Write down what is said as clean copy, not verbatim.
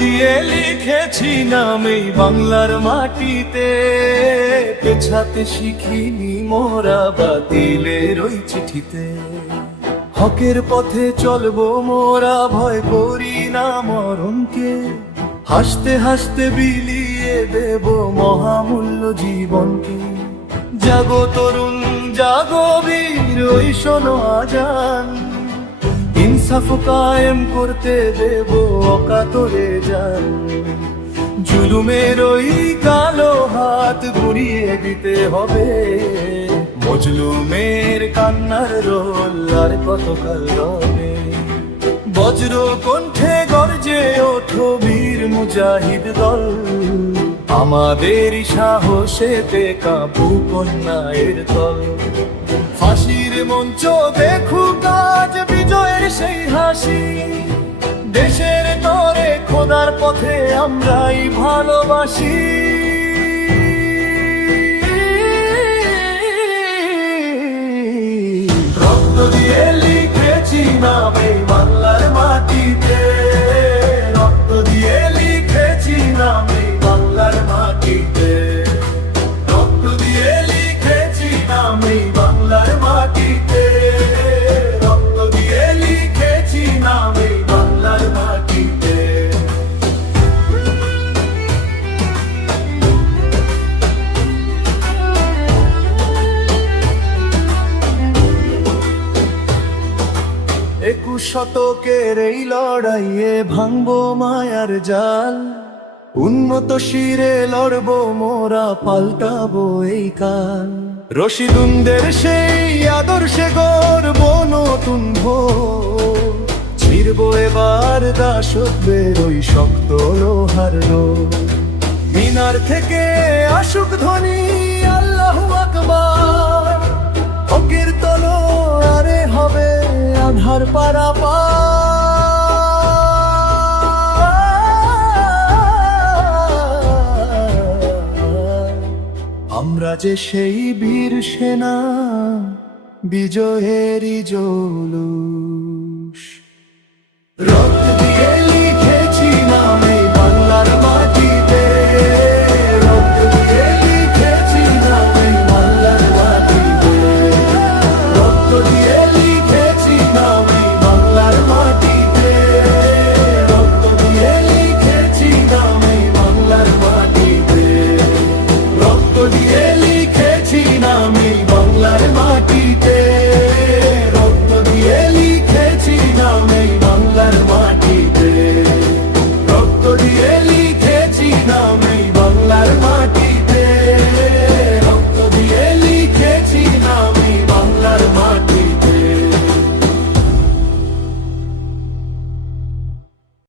দিয়ে লিখেছি নাম এই বাংলার মাটিতে, পেছাতে শিখিনি মোরা বাতিলের ওই চিঠিতে। হকের পথে চলবো মোরা, ভয় করি না মরণকে, হাসতে হাসতে বিলিয়ে দেব মহামূল্য জীবনকে। জাগো তরুণ জাগো বীর, ওই শোনো আজান, ইনসাফ কায়েম করতে দেব অকাতরে জান। জুলুমের ওই কালো হাত ঘুরিয়ে দিতে হবে, মজলুমের কান্নার রোল আর কতকাল রবে। বজ্র কণ্ঠে গর্জে ওঠো বীর মুজাহিদ দল, আমাদের সাহসেতে কাবু কন্যায়ের তল। ফাঁসির মঞ্চ দেখুক আজ বিজয়ের সেই হাসি, দেশের তরে খোদার পথে আমরাই ভালোবাসি। রক্ত দিয়ে লিখেছি নাম এই বাংলার মাটিতে, রক্ত দিয়ে লিখেছি নাম এই বাংলার মাটিতে, রক্ত দিয়ে লিখেছি নাম এই বাংলার মাটিতে, রক্ত দিয়ে লিখেছি নাম এই বাংলার মাটিতে। একুশ শতকের এই লড়াইয়ে ভাঙবো মায়ার জাল, উন্নত শিরে লড়বো মোরা, পাল্টাবো এই কাল। রশিদুনদের সেই আদর্শে গড়বো নতুন ভোর, ছিড়বো এবার দাসত্বের ওই শক্ত লোহার ডোর। মিনার থেকে আসুক ধ্বনি আল্লাহু আকবার, হকের তলোয়ারে হবে আধার পারাপার। আমরা যে সেই বীর সেনা, বিজয়েরই জৌলুস। রক্ত দিয়ে